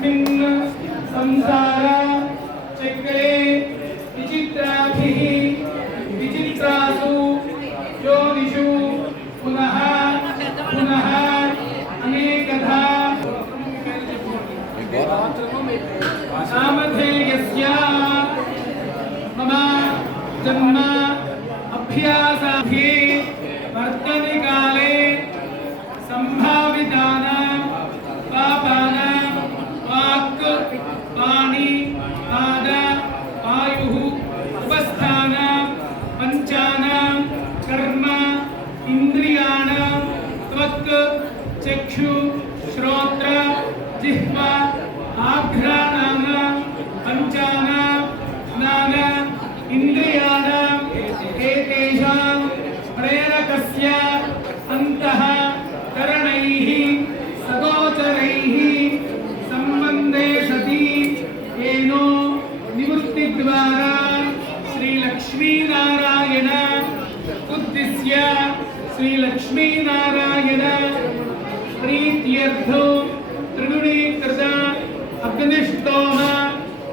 अस्मिन् संसार चक्रे विचित्राभिः विचित्रासु योनिषु पुनः पुनः अनेकधा सामधेयस्य मम जन्म अभ्यासाभिः वर्तनिकाले संभावितानां पापानां वाक् पाणि पाद आयुः उपस्थानां पंचानां कर्म इंद्रियाणां त्वक् चक्षु श्रोत्र जिह्वा आघ्राणानां पंचानां स्नान इंद्रियाणां एतेषां प्रेरकस्य अन्तः करणैः सगोचरैः संबन्धे सति येनो निवृत्तिद्वारा श्रीलक्ष्मीनारायण उद्दिश्य श्रीलक्ष्मीनारायण प्रीत्यर्थो त्रिगुणी